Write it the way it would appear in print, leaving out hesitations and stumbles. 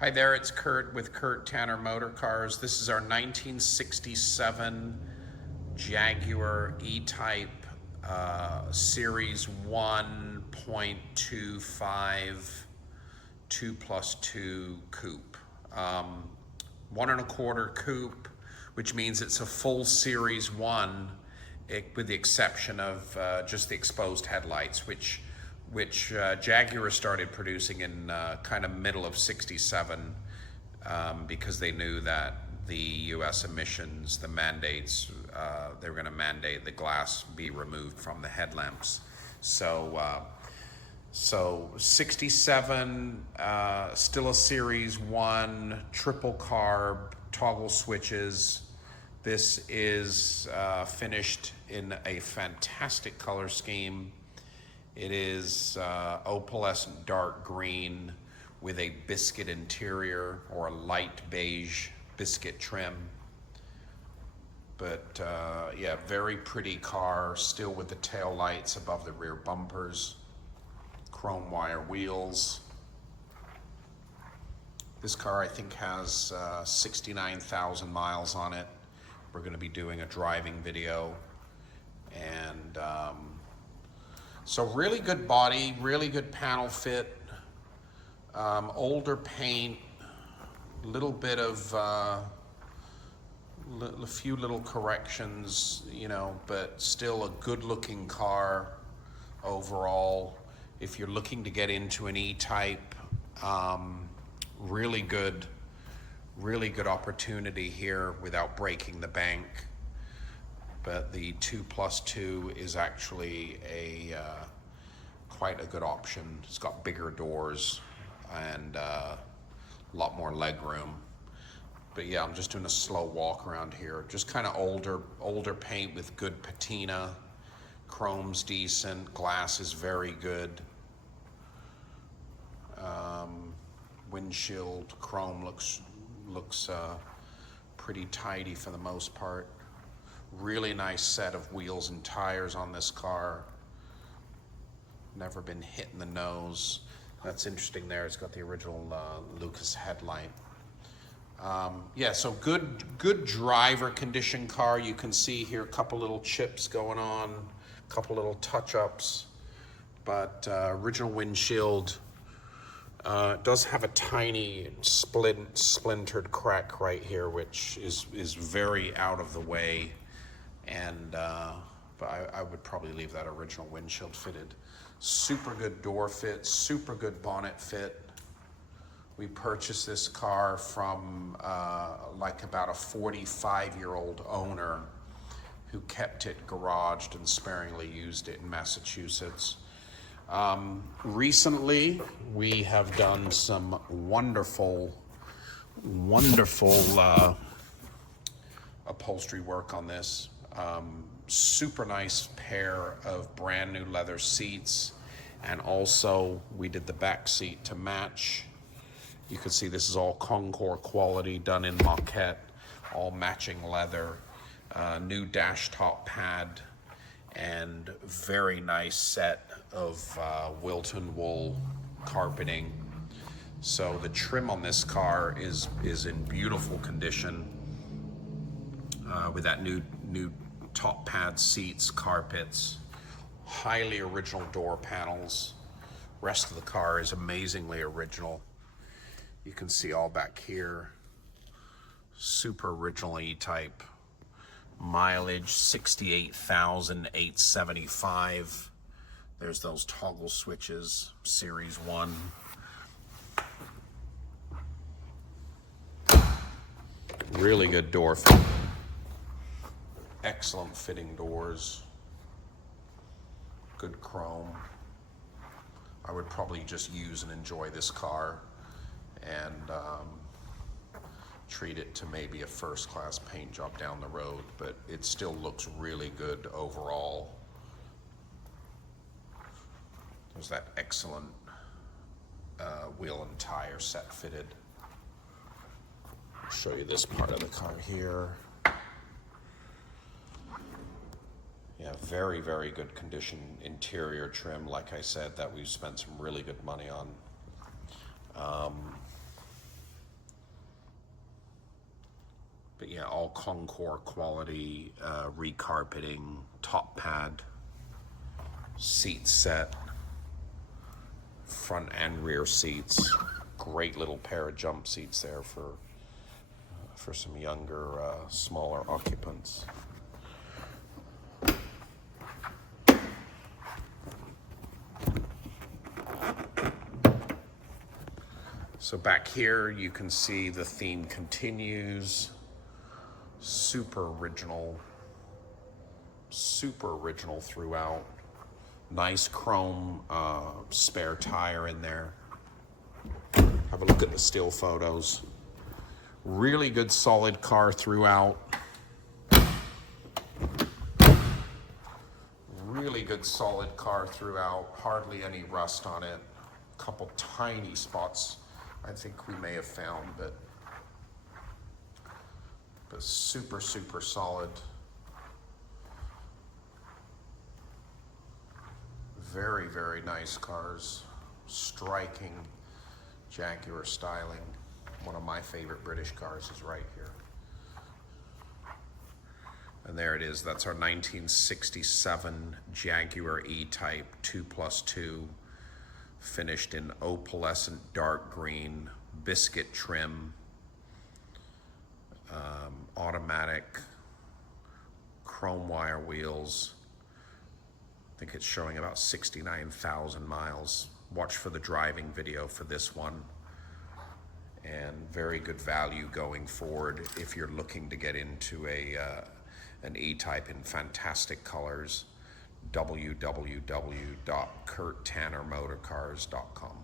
Hi there, it's Kurt with Kurt Tanner Motor Cars. This is our 1967 Jaguar E-Type Series 1.25 2+2 Coupe. 1.25 coupe, which means it's a full Series 1, with the exception of just the exposed headlights, which Jaguar started producing in kind of middle of '67 because they knew that the U.S. emissions, the mandates, they were going to mandate the glass be removed from the headlamps. So 67, still a Series 1, triple carb, toggle switches. This is finished in a fantastic color scheme. It is opalescent dark green with a biscuit interior or a light beige biscuit trim. But yeah, very pretty car, still with the tail lights above the rear bumpers, chrome wire wheels. This car I think has 69,000 miles on it. We're going to be doing a driving video, and so really good body, really good panel fit, older paint, little bit of a few little corrections, you know, but still a good looking car overall. If you're looking to get into an E-Type, really good opportunity here without breaking the bank. But the 2+2 is actually quite a good option. It's got bigger doors and a lot more leg room. But yeah, I'm just doing a slow walk around here. Just kind of older paint with good patina. Chrome's decent, glass is very good. Windshield chrome looks pretty tidy for the most part. Really nice set of wheels and tires on this car. Never been hit in the nose. That's interesting there. It's got the original Lucas headlight. Yeah, so good driver condition car. You can see here a couple little chips going on, a couple little touch-ups, but original windshield. Does have a tiny splintered crack right here, which is very out of the way. And but I would probably leave that original windshield fitted. Super good door fit, super good bonnet fit. We purchased this car from like about a 45-year-old owner who kept it garaged and sparingly used it in Massachusetts. Recently, we have done some wonderful upholstery work on this. Super nice pair of brand new leather seats, and also we did the back seat to match. You can see this is all Concours quality, done in moquette, all matching leather, new dash top pad, and very nice set of Wilton wool carpeting. So the trim on this car is in beautiful condition, with that new top pad seats, carpets, highly original door panels. Rest of the car is amazingly original. You can see all back here, super original E-Type. Mileage 68,875. There's those toggle switches, Series 1. Really good door fit. Excellent fitting doors. Good chrome. I would probably just use and enjoy this car and treat it to maybe a first-class paint job down the road, but it still looks really good overall. There's that excellent wheel and tire set fitted. I'll show you this part of the car here. Yeah, very, very good condition interior trim, like I said, that we've spent some really good money on. But yeah, all Concours quality, recarpeting, top pad, seat set, front and rear seats. Great little pair of jump seats there for some younger, smaller occupants. So back here you can see the theme continues. Super original throughout. Nice chrome spare tire in there. Have a look at the still photos. Really good solid car throughout. Really good solid car throughout. Hardly any rust on it. A couple tiny spots I think we may have found, but super solid. Very, very nice cars. Striking Jaguar styling. One of my favorite British cars is right here. And there it is. That's our 1967 Jaguar E-Type 2+2, finished in opalescent dark green, biscuit trim, automatic, chrome wire wheels. I think it's showing about 69,000 miles. Watch for the driving video for this one. And very good value going forward if you're looking to get into an E-Type in fantastic colors. www.kurttannermotorcars.com.